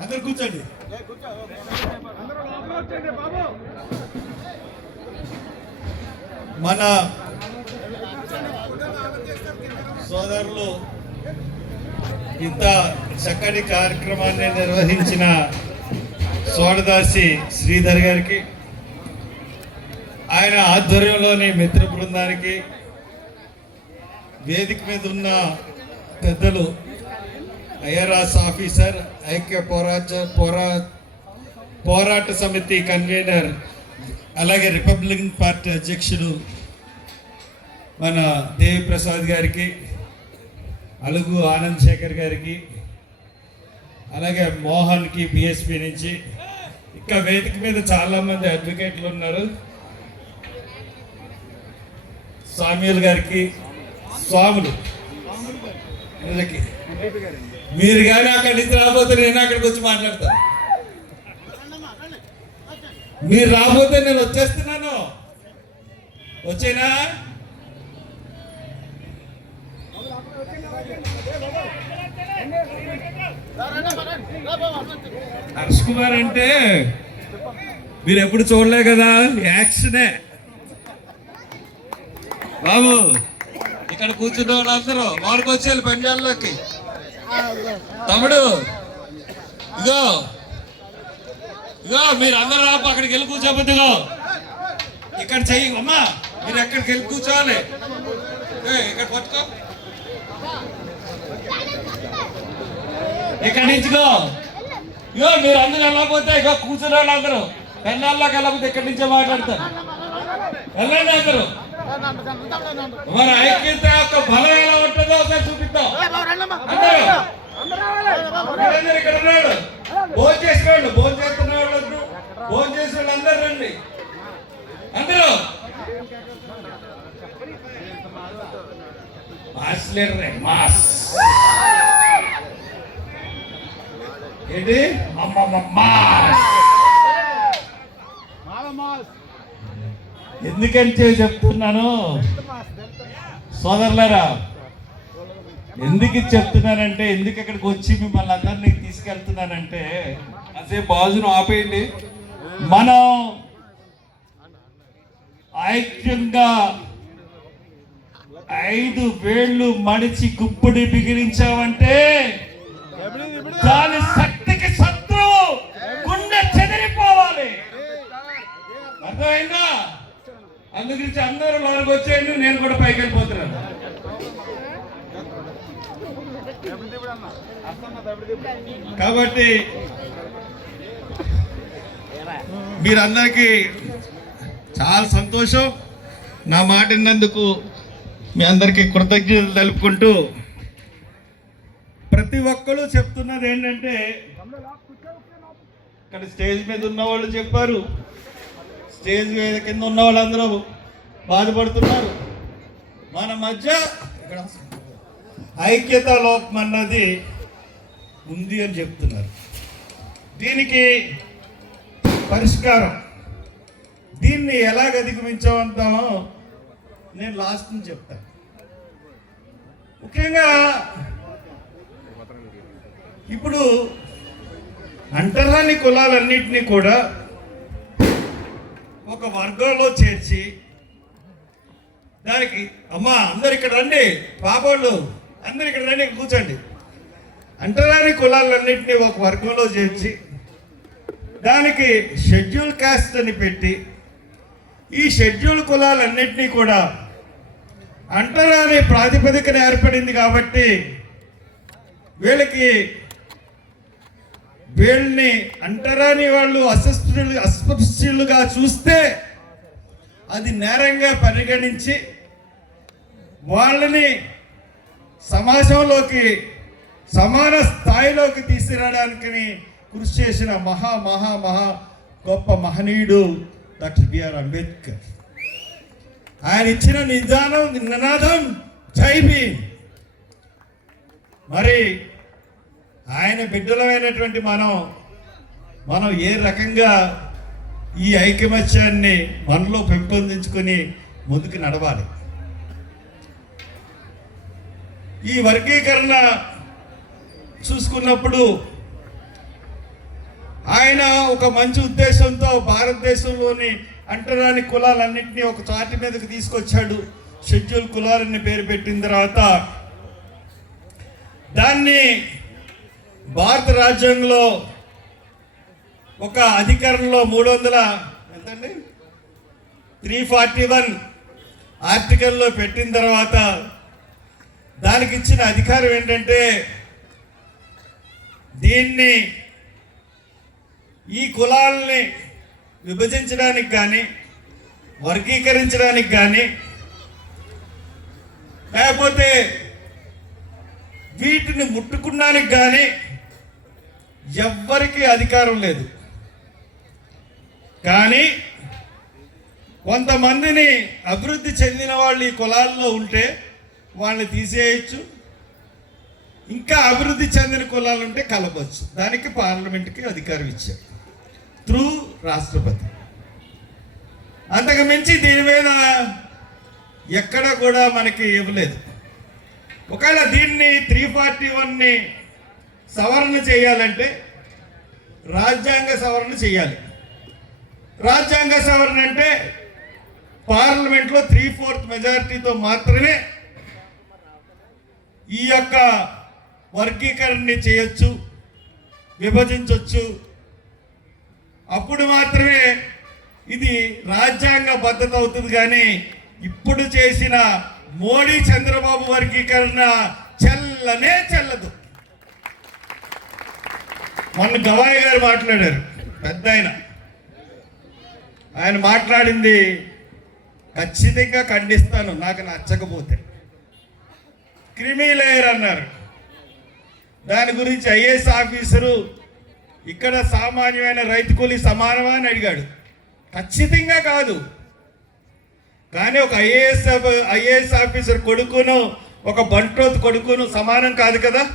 అందరు కూర్చోండి. మన సోదరులు ఇంత చక్కటి కార్యక్రమాన్ని నిర్వహించిన సోడదాసి శ్రీధర్ గారికి ఆయన ఆధ్వర్యంలోని మిత్ర బృందానికి వేదిక మీద ఉన్న పెద్దలు ఐఆర్ఆర్ఎస్ ఆఫీసర్ ఐక్య పోరాట పోరా పోరాట సమితి కన్వీనర్ అలాగే రిపబ్లికన్ పార్టీ అధ్యక్షుడు మన దేవిప్రసాద్ గారికి అలుగు ఆనంద్ శేఖర్ గారికి అలాగే మోహన్కి బిఎస్పి నుంచి. ఇంకా వేదిక మీద చాలామంది అడ్వకేట్లు ఉన్నారు. స్వామ్యులు గారికి స్వాములు. వీళ్ళకి మీరు కానీ అక్కడి నుంచి రాబోతే నేను అక్కడికి వచ్చి మాట్లాడతాను. మీరు రాబోతే నేను వచ్చేస్తున్నాను. వచ్చేనా? హర్ష్ కుమార్ అంటే మీరు ఎప్పుడు చూడలే కదా యాక్షనే బాబు ఇక్కడ కూర్చున్న వాళ్ళందరూ వారికి వచ్చేయాలి పంజాబ్లోకి. తమ్ముడు ఇగో ఇగో మీరు అందరూ రాపు అక్కడికి వెళ్ళి కూర్చోబోద్దు ఇక్కడ చెయ్యి అమ్మా మీరు ఎక్కడికి వెళ్ళి కూర్చోవాలి. ఇక్కడ పట్టుకో. ఇక్కడి నుంచిగో ఇగో. మీరు అందరూ వెళ్ళకపోతే ఇగో కూర్చున్న వాళ్ళందరూ పెళ్ళాల్లోకి వెళ్ళకపోతే ఇక్కడి నుంచే మాట్లాడతారు. వెళ్ళండి అందరూ. మరి ఐక్యత యొక్క బలం ఎలా ఉంటుందో ఒకసారి చూపిద్దాం. అందరూ. ఇక్కడ ఉన్నాడు. భోజనం చేసిన వాళ్ళు భోజనం చేస్తున్న వాళ్ళు భోజనం చేసిన వాళ్ళు అందరూ రండి. అందరూ. మాస్ లేరు మాస్. ఏంటి? అమ్మమ్మ మాస్. ఎందుకంటే చెప్తున్నాను? సోదరులరా ఎందుకు చెప్తున్నానంటే ఎందుకు ఇక్కడికి వచ్చి మిమ్మల్ని అందరినీ తీసుకెళ్తున్నానంటే అదే బాజును ఆపేయండి. మనం ఐక్యంగా ఐదు వేళ్ళు మడిచి గుప్పుడి బిగిరించామంటే దాని శక్తికి శత్రువు గుండె చెదిరిపోవాలి. అర్థమైందా? అందుగురించి అందరూ లోనికి వచ్చేయండి నేను కూడా పైకి వెళ్ళిపోతున్నాను. కాబట్టి మీరందరికీ చాలా సంతోషం. నా మాట విన్నందుకు మీ అందరికీ కృతజ్ఞతలు తెలుపుకుంటూ ప్రతి ఒక్కరు చెప్తున్నది ఏంటంటే ఇక్కడ స్టేజ్ మీద ఉన్న వాళ్ళు చెప్పారు. స్టేజ్ మీద కింద ఉన్న వాళ్ళందరూ బాధపడుతున్నారు. మన మధ్య ఇక్కడ ఐక్యత లోపం అన్నది ఉంది అని చెప్తున్నారు. దీనికి పరిష్కారం. దీన్ని ఎలాగ అధిగమించమంటామో నేను లాస్ట్ నుంచి చెప్తాను ముఖ్యంగా ఇప్పుడు అంటరాని కులాలన్నింటినీ కూడా ఒక వర్గంలో చేర్చి దానికి అమ్మా అందరు ఇక్కడ రండి. పాపోళ్ళు అందరు ఇక్కడ రండి కూర్చోండి. అంటరాని కులాలన్నింటినీ ఒక వర్గంలో చేర్చి దానికి షెడ్యూల్ కాస్ట్ అని పెట్టి ఈ షెడ్యూల్ కులాలన్నింటినీ కూడా అంటరాని ప్రాతిపదికన ఏర్పడింది కాబట్టి వీళ్ళకి వీళ్ళని అంటరాని వాళ్ళు అస్పృశ్యులు అస్పృశ్యులుగా చూస్తే అది నేరంగా పరిగణించి వాళ్ళని సమాజంలోకి సమాన స్థాయిలోకి తీసుకురావడానికి కృషి చేసిన మహా మహా మహా గొప్ప మహనీయుడు డాక్టర్ బిఆర్ అంబేద్కర్. ఆయన ఇచ్చిన నిదానం నినాదం జై భీమ్. మరి ఆయన బిడ్డలమైనటువంటి మనం మనం ఏ రకంగా ఈ ఐకమత్యాన్ని మనలో పెంపొందించుకొని ముందుకు నడవాలి? ఈ వర్గీకరణ చూసుకున్నప్పుడు ఆయన ఒక మంచి ఉద్దేశంతో భారతదేశంలోని అంటరాని కులాలన్నింటినీ ఒక చాటి మీదకి తీసుకొచ్చాడు. షెడ్యూల్ కులాలని పేరు పెట్టిన తర్వాత దాన్ని భారత రాజ్యాంగంలో ఒక అధికారంలో మూడు వందల ఎంతండి? త్రీ ఫార్టీ వన్ ఆర్టికల్లో పెట్టిన తర్వాత దానికి ఇచ్చిన అధికారం ఏంటంటే దీన్ని ఈ కులాలని విభజించడానికి కానీ వర్గీకరించడానికి కానీ లేకపోతే వీటిని ముట్టుకున్నానికి కానీ ఎవ్వరికీ అధికారం లేదు. కానీ కొంతమందిని అభివృద్ధి చెందిన వాళ్ళు ఈ కులాల్లో ఉంటే వాళ్ళని తీసేయచ్చు. ఇంకా అభివృద్ధి చెందిన కులాలు ఉంటే కలపచ్చు. దానికి పార్లమెంట్కి అధికారం ఇచ్చారు. త్రూ రాష్ట్రపతి. అంతకు మించి దీని మీద ఎక్కడ కూడా మనకి ఇవ్వలేదు. ఒకవేళ దీన్ని త్రీ ఫార్టీ వన్ని సవరణ చేయాలంటే రాజ్యాంగ సవరణ చేయాలి. రాజ్యాంగ సవరణ అంటే పార్లమెంట్లో త్రీ ఫోర్త్ మెజారిటీతో మాత్రమే ఈ యొక్క వర్గీకరణని చేయొచ్చు విభజించవచ్చు అప్పుడు మాత్రమే ఇది రాజ్యాంగ భద్రత అవుతుంది కానీ ఇప్పుడు చేసిన మోడీ చంద్రబాబు వర్గీకరణ చెల్లనే చెల్లదు. మొన్న గవాయి గారు మాట్లాడారు పెద్ద ఆయన. ఆయన మాట్లాడింది ఖచ్చితంగా ఖండిస్తాను నాకు నచ్చకపోతే. క్రిమి లేయర్ అన్నారు. దాని గురించి ఐఏఎస్ ఆఫీసరు ఇక్కడ సామాన్యమైన రైతు కూలి సమానమా? అని అడిగాడు. ఖచ్చితంగా కాదు. కానీ ఒక ఐఏఎస్ ఐఏఎస్ ఆఫీసర్ కొడుకును ఒక బంట్రోత్ కొడుకును సమానం కాదు కదా?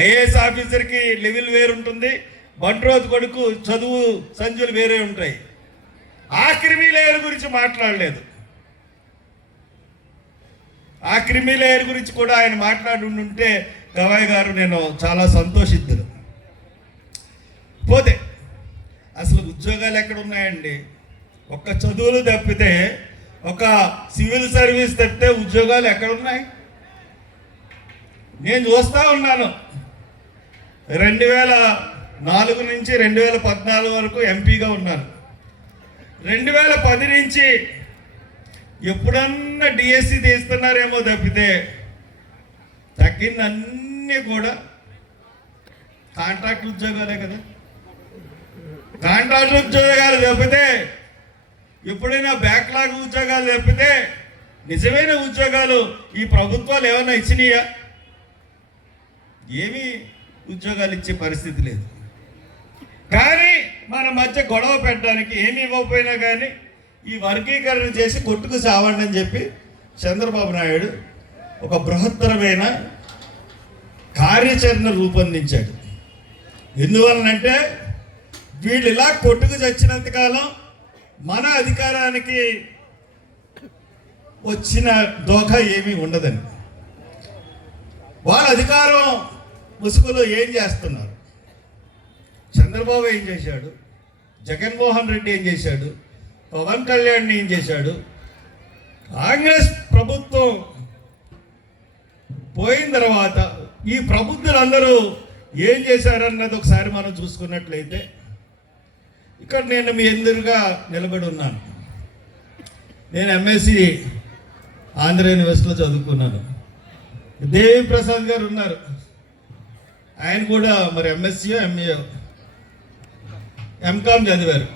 ఐఏఎస్ ఆఫీసర్కి లెవెల్ వేరు ఉంటుంది బంట్రోత్ కొడుకు చదువు సంజులు వేరే ఉంటాయి. ఆ క్రిమి లేయర్ గురించి మాట్లాడలేదు. ఆ క్రిమి లేయర్ గురించి కూడా ఆయన మాట్లాడి ఉంటే గవాయ్ గారు నేను చాలా సంతోషిద్దును. పోతే అసలు ఉద్యోగాలు ఎక్కడ ఉన్నాయండి ఒక్క చదువులు తప్పితే ఒక సివిల్ సర్వీస్ తప్పితే ఉద్యోగాలు ఎక్కడ ఉన్నాయి నేను చూస్తూ ఉన్నాను. రెండు వేల నాలుగు నుంచి రెండు వేల పద్నాలుగు వరకు ఎంపీగా ఉన్నాను. రెండు వేల పది నుంచి ఎప్పుడన్నా డిఎస్సి తీస్తున్నారేమో తప్పితే తగ్గిందన్నీ కూడా కాంట్రాక్ట్ ఉద్యోగాలే కదా. కాంట్రాక్ట్ ఉద్యోగాలు తప్పితే ఎప్పుడైనా బ్యాక్లాగ్ ఉద్యోగాలు తప్పితే నిజమైన ఉద్యోగాలు ఈ ప్రభుత్వాలు ఏమైనా ఇచ్చినాయా? ఏమీ ఉద్యోగాలు ఇచ్చే పరిస్థితి లేదు. కానీ మన మధ్య గొడవ పెట్టడానికి ఏమి ఇవ్వకపోయినా కానీ ఈ వర్గీకరణ చేసి కొట్టుకు సావండి అని చెప్పి చంద్రబాబు నాయుడు ఒక బృహత్తరమైన కార్యాచరణ రూపొందించాడు. ఎందువలనంటే వీళ్ళు ఇలా కొట్టుకు చచ్చినంత కాలం మన అధికారానికి వచ్చిన దోఖ ఏమీ ఉండదని. వాళ్ళ అధికారం ముసుగులో ఏం చేస్తున్నారు? చంద్రబాబు ఏం చేశాడు? జగన్మోహన్ రెడ్డి ఏం చేశాడు? పవన్ కళ్యాణ్ ఏం చేశాడు? కాంగ్రెస్ ప్రభుత్వం పోయిన తర్వాత ఈ ప్రబుద్ధులందరూ ఏం చేశారన్నది ఒకసారి మనం చూసుకున్నట్లయితే ఇక్కడ నేను మీ ఎదురుగా నిలబడి ఉన్నాను. నేను ఎంఎస్సి ఆంధ్ర యూనివర్సిటీలో చదువుకున్నాను. దేవి ప్రసాద్ గారు ఉన్నారు. ఆయన కూడా మరి ఎంఎస్సీయో ఎంఏ ఎంకామ్ చదివారు.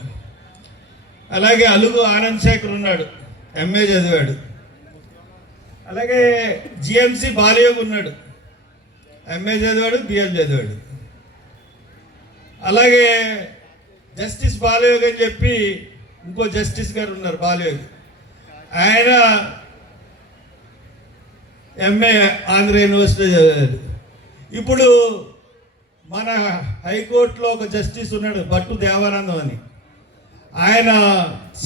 అలాగే అలుగు ఆనంద్ శేఖర్ ఉన్నాడు ఎంఏ చదివాడు. అలాగే జిఎంసి బాలయోగ్ ఉన్నాడు ఎంఏ చదివాడు బిఎం చదివాడు. అలాగే జస్టిస్ బాలయోగ్ అని చెప్పి ఇంకో జస్టిస్ గారు ఉన్నారు బాలయోగ్. ఆయన ఎంఏ ఆంధ్ర యూనివర్సిటీ చదివాడు. ఇప్పుడు మన హైకోర్టులో ఒక జస్టిస్ ఉన్నాడు భట్టు దేవానందం అని. ఆయన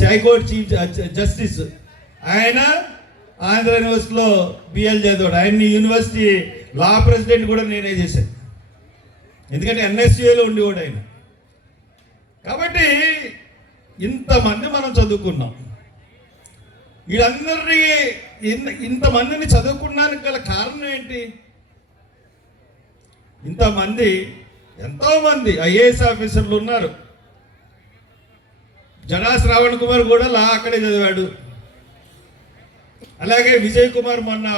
హైకోర్టు చీఫ్ జస్టిస్. ఆయన ఆంధ్ర యూనివర్సిటీలో బిఎల్ చదివాడు. ఆయన్ని యూనివర్సిటీ లా ప్రెసిడెంట్ కూడా నేనే చేశాను. ఎందుకంటే ఎన్ఎస్యుఏలో ఉండేవాడు ఆయన. కాబట్టి ఇంతమంది మనం చదువుకున్నాం. వీళ్ళందరినీ ఇంతమందిని చదువుకున్నానికి గల కారణం ఏంటి? ఇంతమంది ఎంతోమంది ఐఏఎస్ ఆఫీసర్లు ఉన్నారు. జడా శ్రావణ్ కుమార్ కూడా లా అక్కడే చదివాడు. అలాగే విజయ్ కుమార్ మొన్న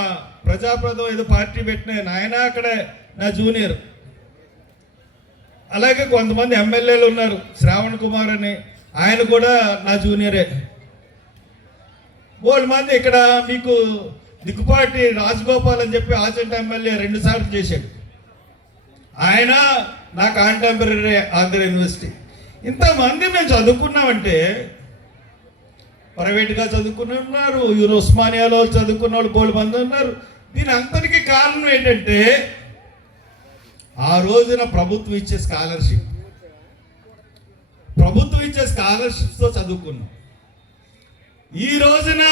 ప్రజాప్రదం ఏదో పార్టీ పెట్టిన ఆయన అక్కడే నా జూనియర్. అలాగే కొంతమంది ఎమ్మెల్యేలు ఉన్నారు శ్రావణ్ కుమార్ అని. ఆయన కూడా నా జూనియరే. మూడు మంది ఇక్కడ మీకు దిక్కుపాటి రాజగోపాల్ అని చెప్పి ఆచంట ఎమ్మెల్యే రెండుసార్లు చేశాడు. ఆయన నా కాంటెంపరీ ఆంధ్ర యూనివర్సిటీ ఇంతమంది మేము చదువుకున్నామంటే ప్రైవేట్గా చదువుకుని ఉన్నారు యూరో ఉస్మానియాలో చదువుకున్న వాళ్ళు కోటి మంది ఉన్నారు. దీని అంతటికి కారణం ఏంటంటే ఆ రోజున ప్రభుత్వం ఇచ్చే స్కాలర్షిప్. ప్రభుత్వం ఇచ్చే స్కాలర్షిప్స్తో చదువుకున్నాం. ఈ రోజున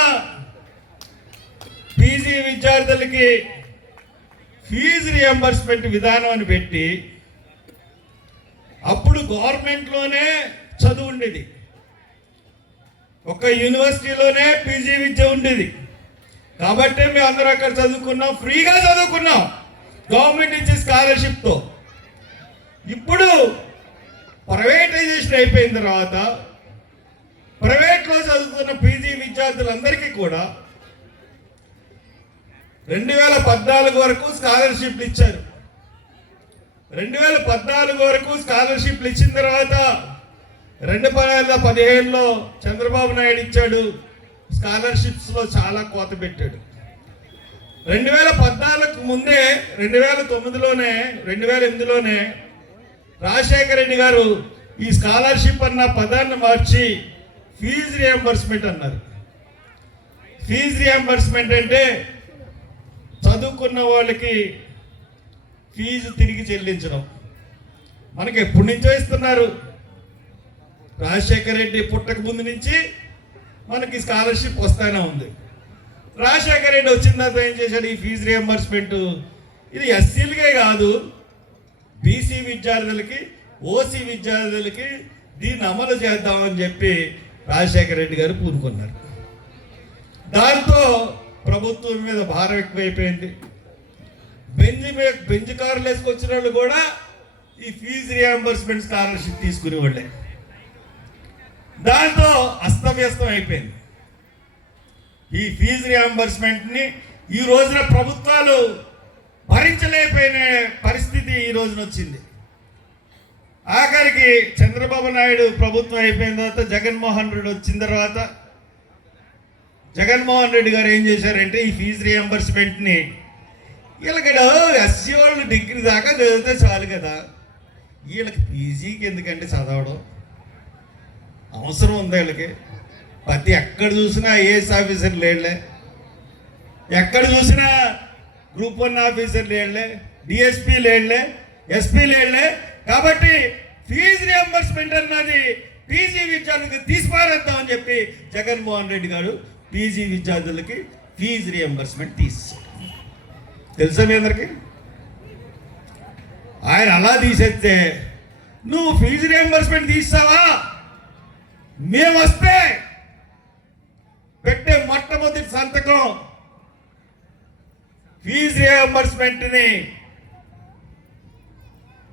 పీజీ విద్యార్థులకి ఫీజు రియంబర్స్మెంట్ విధానం అని పెట్టి అప్పుడు గవర్నమెంట్లోనే చదువు ఉండేది. ఒక యూనివర్సిటీలోనే పీజీ విద్య ఉండేది. కాబట్టి మేము అందరూ అక్కడ చదువుకున్నాం ఫ్రీగా చదువుకున్నాం గవర్నమెంట్ ఇచ్చే స్కాలర్షిప్తో ఇప్పుడు ప్రైవేటైజేషన్ అయిపోయిన తర్వాత ప్రైవేట్లో చదువుతున్న పీజీ విద్యార్థులందరికీ కూడా రెండు వేల పద్నాలుగు వరకు స్కాలర్షిప్లు ఇచ్చారు. రెండు వేల పద్నాలుగు వరకు స్కాలర్షిప్లు ఇచ్చిన తర్వాత రెండు వేల పదిహేనులో చంద్రబాబు నాయుడు ఇచ్చాడు. స్కాలర్షిప్స్లో చాలా కోత పెట్టాడు. రెండు వేల పద్నాలుగు ముందే రెండు వేల తొమ్మిదిలోనే రెండు వేల ఎనిమిదిలోనే రాజశేఖర రెడ్డి గారు ఈ స్కాలర్షిప్ అన్న పదాన్ని మార్చి ఫీజు రియంబర్స్మెంట్ అన్నారు. ఫీజు రియంబర్స్మెంట్ అంటే చదువుకున్న వాళ్ళకి ఫీజు తిరిగి చెల్లించడం. మనకి ఎప్పటి నుంచో ఇస్తున్నారు. రాజశేఖర రెడ్డి పుట్టక ముందు నుంచి మనకి స్కాలర్షిప్ వస్తానే ఉంది. రాజశేఖర రెడ్డి వచ్చిన తర్వాత ఏం చేశాడు? ఈ ఫీజు రియంబర్స్మెంట్ ఇది ఎస్సీలకే కాదు. బీసీ విద్యార్థులకి ఓసీ విద్యార్థులకి దీన్ని అమలు చేద్దామని చెప్పి రాజశేఖర రెడ్డి గారు పూనుకున్నారు. దాంతో ప్రభుత్వం మీద భారం ఎక్కువైపోయింది. బెంజ్ మీద బెంజ్ కార్లు వేసుకొచ్చిన వాళ్ళు కూడా ఈ ఫీజు రియంబర్స్మెంట్ స్కాలర్షిప్ తీసుకునే వాళ్ళే దాంతో అస్తవ్యస్తం అయిపోయింది. ఈ ఫీజు రియంబర్స్మెంట్ని ఈ రోజున ప్రభుత్వాలు భరించలేకపోయిన పరిస్థితి ఈ రోజున వచ్చింది. ఆఖరికి చంద్రబాబు నాయుడు ప్రభుత్వం అయిపోయిన తర్వాత జగన్మోహన్ రెడ్డి వచ్చిన తర్వాత జగన్మోహన్ రెడ్డి గారు ఏం చేశారంటే ఈ ఫీజు రియంబర్స్మెంట్ని వీళ్ళకి ఎస్సీ వాళ్ళు డిగ్రీ దాకా చదివితే చాలు కదా. వీళ్ళకి పీజీకి ఎందుకంటే చదవడం? అవసరం ఉంది వీళ్ళకి? ప్రతి ఎక్కడ చూసినా ఐఏఎస్ ఆఫీసర్ లేళ్ళే ఎక్కడ చూసినా గ్రూప్ వన్ ఆఫీసర్ లేళ్ళే డిఎస్పీ లేళ్ళే ఎస్పీ లేడులే. కాబట్టి ఫీజు రియంబర్స్మెంట్ అన్నది పీజీ విద్యార్థులకు తీసిపారేద్దామని చెప్పి జగన్మోహన్ రెడ్డి గారు పీజీ విద్యార్థులకి ఫీజు రియంబర్స్మెంట్ తీసేశాడు తెలుసా మీ అందరికి? ఆయన అలా తీసేస్తే నువ్వు ఫీజు రియంబర్స్మెంట్ తీస్తావా? మేము వస్తే పెట్టే మొట్టమొదటి సంతకం ఫీజు రియంబర్స్మెంట్ని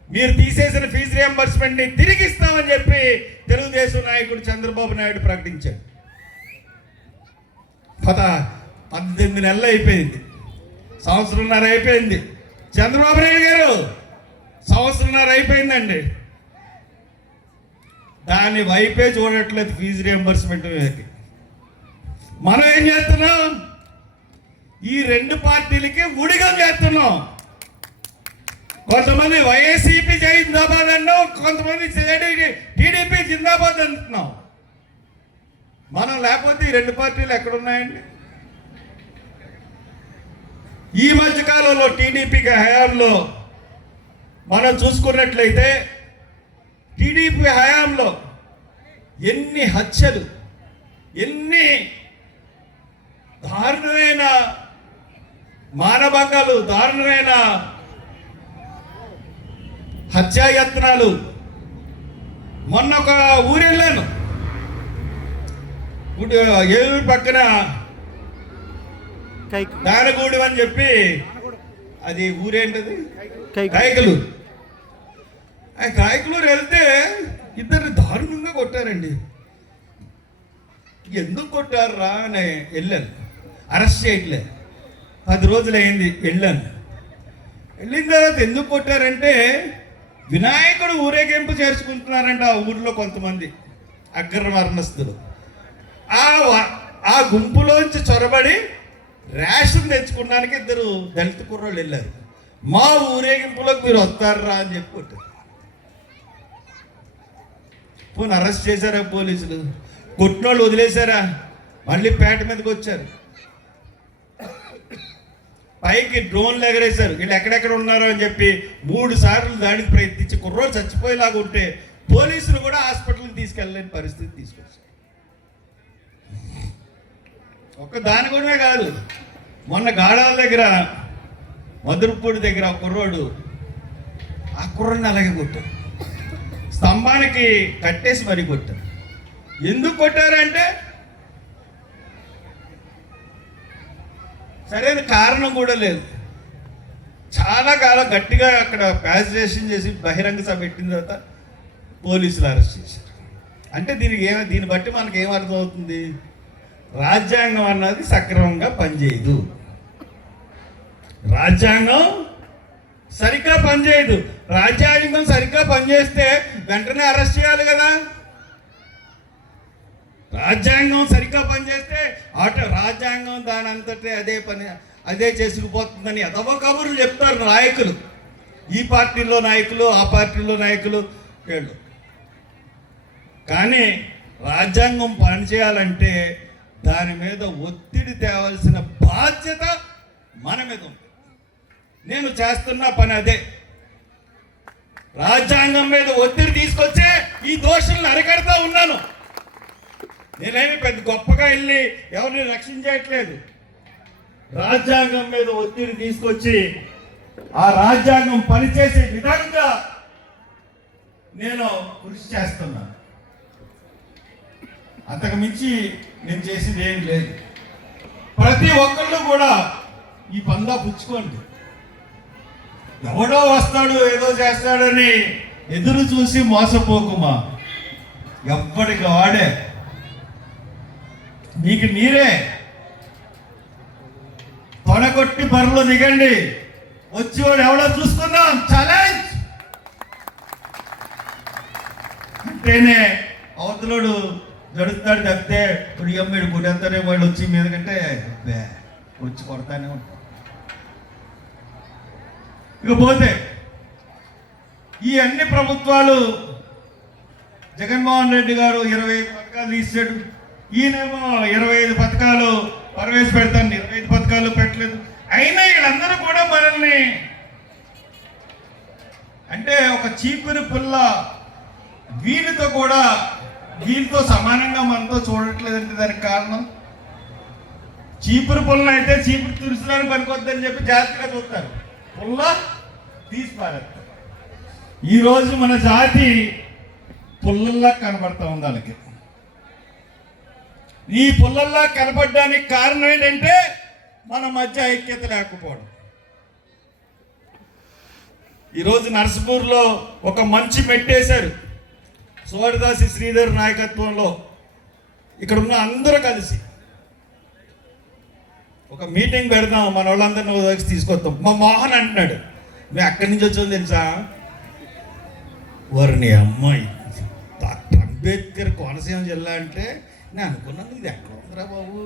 మీరు తీసేసిన ఫీజు రియంబర్స్మెంట్ని తిరిగిస్తామని చెప్పి తెలుగుదేశం నాయకుడు చంద్రబాబు నాయుడు ప్రకటించాడు పద పద్దెనిమిది నెలలు అయిపోయింది సంవత్సరంన్నర అయిపోయింది చంద్రబాబు నాయుడు గారు సంవత్సరంన్నర అయిపోయిందండి దాని వైపే చూడట్లేదు ఫీజు రియంబర్స్మెంట్ మీదకి మనం ఏం చేస్తున్నాం ఈ రెండు పార్టీలకి ఉడిగం చేస్తున్నాం కొంతమంది వైఎస్సీపీ జై జిందాబాద్ అన్నాం కొంతమంది టీడీపీ జిందాబాద్ అంటున్నాం మనం లేకపోతే ఈ రెండు పార్టీలు ఎక్కడున్నాయండి? ఈ మధ్యకాలంలో టీడీపీకి హయాంలో మనం చూసుకున్నట్లయితే టీడీపీ హయాంలో ఎన్ని హత్యలు ఎన్ని దారుణమైన మానభంగాలు దారుణమైన హత్యాయత్నాలు. మొన్న ఒక ఊరు వెళ్ళాను ఏలూరు పక్కన దానగూడు అని చెప్పి అది ఊరేంటది? కాయకలు ఆ కాయకలూరు వెళ్తే ఇద్దరిని దారుణంగా కొట్టారండి. ఎందుకు కొట్టారా అని వెళ్ళాను. అరెస్ట్ చేయట్లే. పది రోజులు అయింది వెళ్ళాను. వెళ్ళిన తర్వాత ఎందుకు కొట్టారంటే వినాయకుడు ఊరేగింపు చేర్చుకుంటున్నారంట ఆ ఊర్లో కొంతమంది అగ్ర వర్ణస్తులు ఆ గుంపులోంచి చొరబడి రేషన్ తెచ్చుకోవడానికి ఇద్దరు దళిత కుర్రోళ్ళు వెళ్ళారు. మా ఊరేగింపులోకి మీరు వస్తారా అని చెప్పి పోనీ అరెస్ట్ చేశారా పోలీసులు? కొట్టినోళ్ళు వదిలేశారా? మళ్ళీ పేట మీదకి వచ్చారు. పైకి డ్రోన్లు ఎగరేశారు. వీళ్ళు ఎక్కడెక్కడ ఉన్నారో అని చెప్పి మూడు సార్లు దాడికి ప్రయత్నించి కుర్రోలు చచ్చిపోయేలాగా ఉంటే పోలీసులు కూడా హాస్పిటల్కి తీసుకెళ్ళలేని పరిస్థితి తీసుకొచ్చారు. ఒక్క దాని కూడా కాదు. మొన్న గాడాల దగ్గర మధురపూడి దగ్గర కుర్రోడు ఆ కుర్రోడిని అలాగే కొట్టారు స్తంభానికి కట్టేసి మరి కొట్టారు ఎందుకు కొట్టారంటే సరైన కారణం కూడా లేదు. చాలా కాలం గట్టిగా అక్కడ ప్యాజిటేషన్ చేసి బహిరంగ సభ పెట్టిన తర్వాత పోలీసులు అరెస్ట్ చేశారు. అంటే దీనికి ఏ దీన్ని బట్టి మనకి ఏం అవుతుంది రాజ్యాంగం అన్నది సక్రమంగా పనిచేయదు. రాజ్యాంగం సరిగ్గా పనిచేయదు. రాజ్యాంగం సరిగ్గా పనిచేస్తే వెంటనే అరెస్ట్ చేయాలి కదా. రాజ్యాంగం సరిగ్గా పనిచేస్తే ఆట రాజ్యాంగం దాని అంతటే అదే పని అదే చేసుకుపోతుందని ఎదవో కబుర్లు చెప్తారు నాయకులు. ఈ పార్టీలో నాయకులు ఆ పార్టీలో నాయకులు వీళ్ళు. కానీ రాజ్యాంగం పనిచేయాలంటే దాని మీద ఒత్తిడి తేవాల్సిన బాధ్యత మన మీద ఉంది. నేను చేస్తున్న పని అదే. రాజ్యాంగం మీద ఒత్తిడి తీసుకొచ్చే ఈ దోషులను అరికడతా ఉన్నాను. నేనేమి పెద్ద గొప్పగా వెళ్ళి ఎవరిని రక్షించట్లేదు. రాజ్యాంగం మీద ఒత్తిడి తీసుకొచ్చి ఆ రాజ్యాంగం పనిచేసే విధంగా నేను కృషి చేస్తున్నాను. అంతకు మించి నేను చేసింది ఏం లేదు. ప్రతి ఒక్కళ్ళు కూడా ఈ పందా పుచ్చుకోండి. ఎవడో వస్తాడు ఏదో చేస్తాడని ఎదురు చూసి మోసపోకుమా? ఎప్పటికి వాడే. మీకు మీరే తొడగొట్టి బరిలో దిగండి. వచ్చేవాడు ఎవడో చూసుకుందాం. ఛాలెంజ్ అంటేనే అవతలోడు జడుస్తాడు తప్పితే ఇప్పుడు మీరు గుడెంతనే వాళ్ళు వచ్చి మీద కంటే వచ్చి కొడతానే ఉంటాం ఇకపోతే ఈ అన్ని ప్రభుత్వాలు జగన్మోహన్ రెడ్డి గారు ఇరవై ఐదు పథకాలు తీసాడు. ఈయనేమో ఇరవై ఐదు పథకాలు ప్రవేశపెడతాను ఇరవై ఐదు పథకాలు పెట్టలేదు. అయినా వీళ్ళందరూ కూడా మనల్ని అంటే ఒక చీపురు పుల్ల వీళ్ళతో కూడా వీళ్ళతో సమానంగా మనతో చూడట్లేదంటే దానికి కారణం? చీపురు పుల్ల అయితే చీపురు తురుసడానికి పనికొద్దని చెప్పి జాగ్రత్తగా చూస్తారు. పుల్ల తీసి పారేస్తారు. ఈరోజు మన జాతి పుల్లల్లా కనబడతా ఉంది వాళ్ళకి. ఈ పుల్లల్లా కనపడడానికి కారణం ఏంటంటే మన మధ్య ఐక్యత లేకపోవడం. ఈరోజు నర్సపూర్లో ఒక మంచి మెట్టేశారు. సోరదాసి శ్రీధర్ నాయకత్వంలో ఇక్కడ ఉన్న అందరూ కలిసి ఒక మీటింగ్ పెడదాం మన వాళ్ళందరినీ ఓ తీసుకొస్తాం. మా మోహన్ అంటున్నాడు మేము ఎక్కడి నుంచి వచ్చాం తెలుసా? వారిని అమ్మాయి డాక్టర్ అంబేద్కర్ కోనసీమ జిల్లా అంటే నేను అనుకున్నాను ఇది ఎక్కడ ఉందిరా బాబు?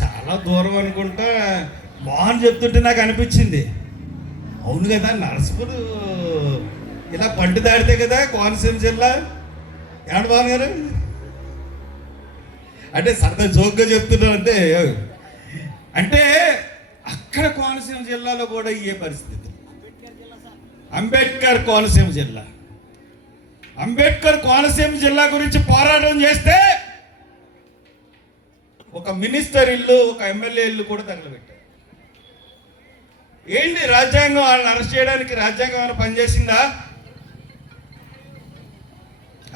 చాలా దూరం అనుకుంటా. మోహన్ చెప్తుంటే నాకు అనిపించింది అవును కదా నరసపూర్ ఇలా పంట దాడితే కదా కోనసీమ జిల్లా? ఏమంట బాబు గారు? అంటే సరదా జోక్గా చెప్తున్నారు అంటే అంటే అక్కడ కోనసీమ జిల్లాలో కూడా ఇయ్యే పరిస్థితి. అంబేద్కర్ కోనసీమ జిల్లా. అంబేద్కర్ కోనసీమ జిల్లా గురించి పోరాటం చేస్తే ఒక మినిస్టర్ ఇల్లు ఒక ఎమ్మెల్యే ఇల్లు కూడా తగలబెట్టారు. ఏంటి రాజ్యాంగం వాళ్ళని అరెస్ట్ చేయడానికి రాజ్యాంగం ఏమైనా పనిచేసిందా?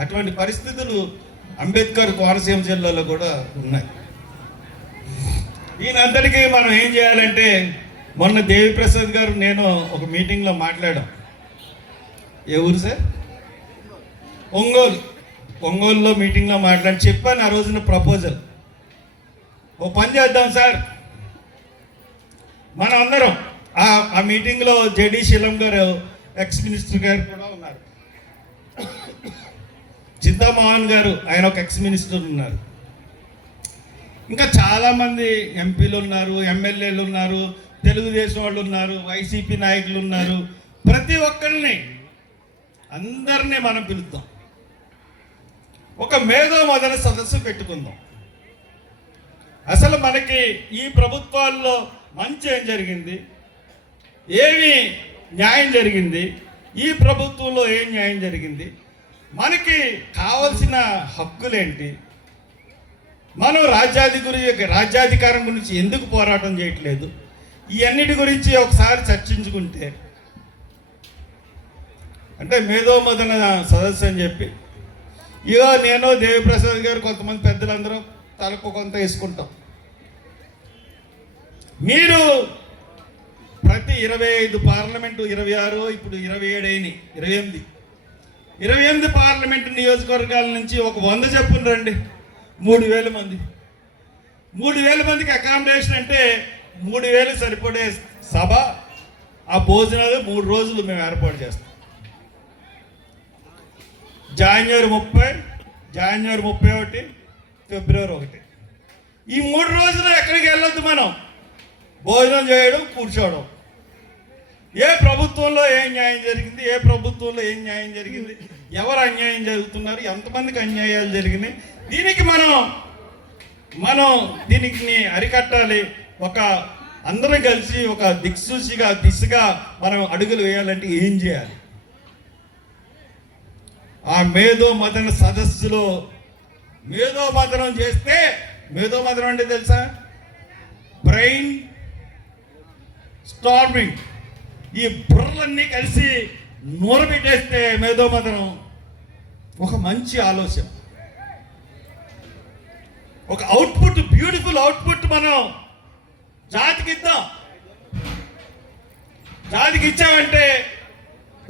అటువంటి పరిస్థితులు అంబేద్కర్ కోనసీమ జిల్లాలో కూడా ఉన్నాయి. ఈయనందరికీ మనం ఏం చేయాలంటే మొన్న దేవిప్రసాద్ గారు నేను ఒక మీటింగ్లో మాట్లాడాం. ఏ ఊరు సార్? ఒంగోలు. ఒంగోలులో మీటింగ్లో మాట్లాడి చెప్పాను ఆ రోజున ప్రపోజల్. ఓ పని చేద్దాం సార్. మనం అందరం ఆ మీటింగ్లో జేడి శీలం గారు ఎక్స్ మినిస్టర్ గారు కూడా చింతామోహన్ గారు ఆయన ఒక ఎక్స్ మినిస్టర్ ఉన్నారు. ఇంకా చాలామంది ఎంపీలు ఉన్నారు ఎమ్మెల్యేలు ఉన్నారు తెలుగుదేశం వాళ్ళు ఉన్నారు వైసీపీ నాయకులు ఉన్నారు. ప్రతి ఒక్కరిని అందరినీ మనం పిలుద్దాం. ఒక మేధో మొదల సదస్సు పెట్టుకుందాం. అసలు మనకి ఈ ప్రభుత్వాల్లో మంచి ఏం జరిగింది? ఏమి న్యాయం జరిగింది? ఈ ప్రభుత్వంలో ఏం న్యాయం జరిగింది? మనకి కావలసిన హక్కులేంటి? మనం రాజ్యాధి గురించి రాజ్యాధికారం గురించి ఎందుకు పోరాటం చేయట్లేదు? ఇవన్నిటి గురించి ఒకసారి చర్చించుకుంటే అంటే మేధోమదన సదస్సు అని చెప్పి ఇగో నేను దేవిప్రసాద్ గారు కొంతమంది పెద్దలందరూ తలకు కొంత వేసుకుంటాం. మీరు ప్రతి ఇరవై ఐదు పార్లమెంటు ఇరవై ఆరు ఇప్పుడు ఇరవై ఏడు అయినాయి ఇరవై ఎనిమిది. ఇరవై ఎనిమిది పార్లమెంటు నియోజకవర్గాల నుంచి ఒక వంద చెప్పున రండి. మూడు వేల మంది. మూడు వేల మందికి అకామిడేషన్ అంటే మూడు వేలు సరిపడే సభ ఆ భోజనాలు మూడు రోజులు మేము ఏర్పాటు చేస్తాం. జాన్యువరి ముప్పై జాన్యువరి ముప్పై ఒకటి ఫిబ్రవరి ఒకటి. ఈ మూడు రోజులు ఎక్కడికి వెళ్ళొద్దు మనం? భోజనం చేయడం కూర్చోవడం. ఏ ప్రభుత్వంలో ఏం న్యాయం జరిగింది ఏ ప్రభుత్వంలో ఏం న్యాయం జరిగింది ఎవరు అన్యాయం జరుగుతున్నారు ఎంతమందికి అన్యాయాలు జరిగినాయి? దీనికి మనం మనం దీనికి అరికట్టాలి. ఒక అందరం కలిసి ఒక దిక్సూచిగా దిశగా మనం అడుగులు వేయాలంటే ఏం చేయాలి? ఆ మేధో మదన సదస్సులో మేధో మదనం చేస్తే మేధో మదనం అంటే తెలుసా? Brainstorming. ఈ బుర్రలన్నీ కలిసి నూర పెట్టేస్తే మేధో ఒక మంచి ఆలోచన. ఒక అవుట్పుట్ బ్యూటిఫుల్ అవుట్పుట్ మనం జాతికి ఇద్దాం. జాతికి ఇచ్చామంటే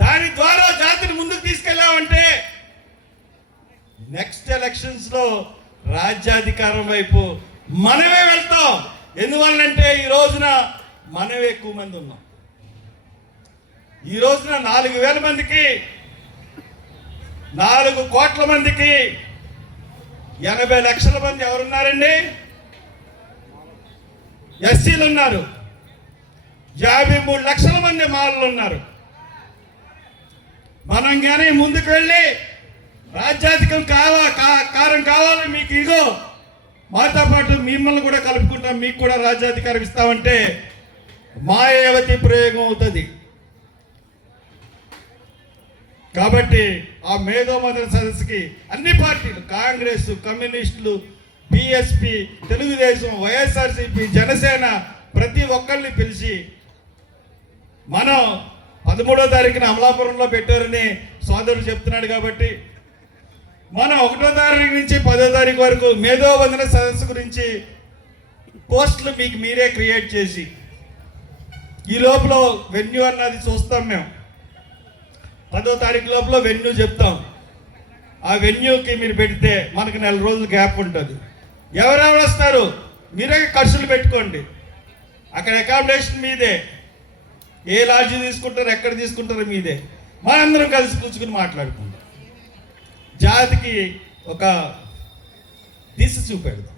దాని ద్వారా జాతిని ముందుకు తీసుకెళ్ళామంటే నెక్స్ట్ ఎలక్షన్స్లో రాజ్యాధికారం వైపు మనమే వెళ్తాం. ఎందువల్లంటే ఈ రోజున మనమే ఎక్కువ మంది ఉన్నాం. ఈ రోజున నాలుగు వేల మందికి నాలుగు కోట్ల మందికి ఎనభై లక్షల మంది ఎవరున్నారండి? ఎస్సీలు ఉన్నారు. యాభై మూడు లక్షల మంది మాలలు ఉన్నారు. మనం కానీ ముందుకు వెళ్ళి రాజ్యాధికం కావా కా- కారం కావాలి మీకు ఇగో. మాతో పాటు మిమ్మల్ని కూడా కలుపుకుంటాం మీకు కూడా రాజ్యాధికారం ఇస్తామంటే మాయావతి ప్రయోగం అవుతుంది. కాబట్టి ఆ మేధోమదన సదస్సుకి అన్ని పార్టీలు కాంగ్రెస్ కమ్యూనిస్టులు బిఎస్పి తెలుగుదేశం వైఎస్ఆర్సిపి జనసేన ప్రతి ఒక్కరిని పిలిచి మనం పదమూడో తారీఖున అమలాపురంలో పెట్టారని సోదరుడు చెప్తున్నాడు కాబట్టి మనం ఒకటో తారీఖు నుంచి పదో తారీఖు వరకు మేధోవందన సదస్సు గురించి పోస్టులు మీకు మీరే క్రియేట్ చేసి ఈ లోపల వెన్యూ అన్నది చూస్తాం మేము. పదో తారీఖు లోపల వెన్యూ చెప్తాం. ఆ వెన్యూకి మీరు పెడితే మనకు నెల రోజులు గ్యాప్ ఉంటుంది. ఎవరెవరు వస్తారు? మీరే ఖర్చులు పెట్టుకోండి. అక్కడ అకామిడేషన్ మీదే. ఏ లాడ్జీ తీసుకుంటారు ఎక్కడ తీసుకుంటారో మీదే. మనందరం కలిసి కూర్చుకుని మాట్లాడుకుందాం. జాతికి ఒక దిశ చూపెడదాం.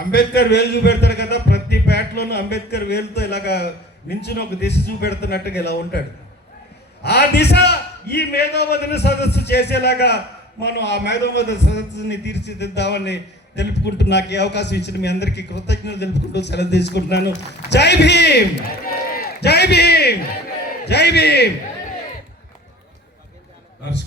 అంబేద్కర్ వేలు చూపెడతాడు కదా ప్రతి పేటలోనూ అంబేద్కర్ వేలుతో ఇలాగ నించుని ఒక దిశ చూపెడుతున్నట్టుగా ఇలా ఉంటాడు. ఆ దిశ ఈ మేధోవదన సదస్సు చేసేలాగా మనం ఆ మేధోవదన సదస్సుని తీర్చిదిద్దామని తెలుపుకుంటూ నాకు ఈ అవకాశం ఇచ్చిన మీ అందరికీ కృతజ్ఞతలు తెలుపుకుంటూ సెలవు తీసుకుంటున్నాను. జై భీమ్! జై భీమ్! జై భీమ్! హర్ష్